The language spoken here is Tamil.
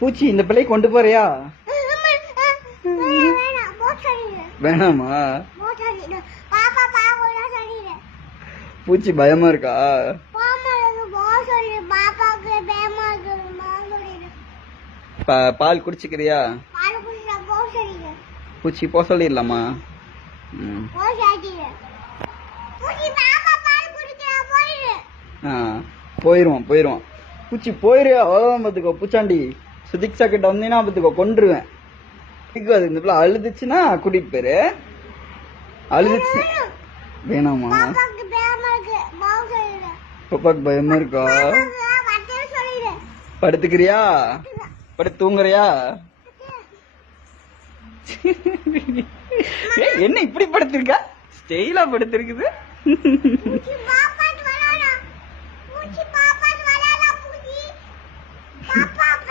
பூச்சி இந்த பிள்ளை கொண்டு போறியா? வேணாமா? பூச்சி பயமா இருக்கா? பால் குடிச்சுக்கிறியா? பூச்சி போ சொல்லிடலாமா? போயிருவான் போயிருவான். பூச்சி போயிருவா. பாத்துக்கோ பூச்சாண்டி, சுதிக்ஷா கிட்ட வந்தீங்கன்னா பாத்துக்கோ கொன்றுவேன். அது இந்த பிள்ளை அழுதுச்சுன்னா கூட்டிட்டு போயிரு. அழுதுச்சு வேணாமா? பாப்பாக்கு பயமா இருக்கா? படுத்துக்கிறியா? படுத்து தூங்குறியா? என்ன இப்படி படுத்திருக்கா? ஸ்டைலா படுத்திருக்குது.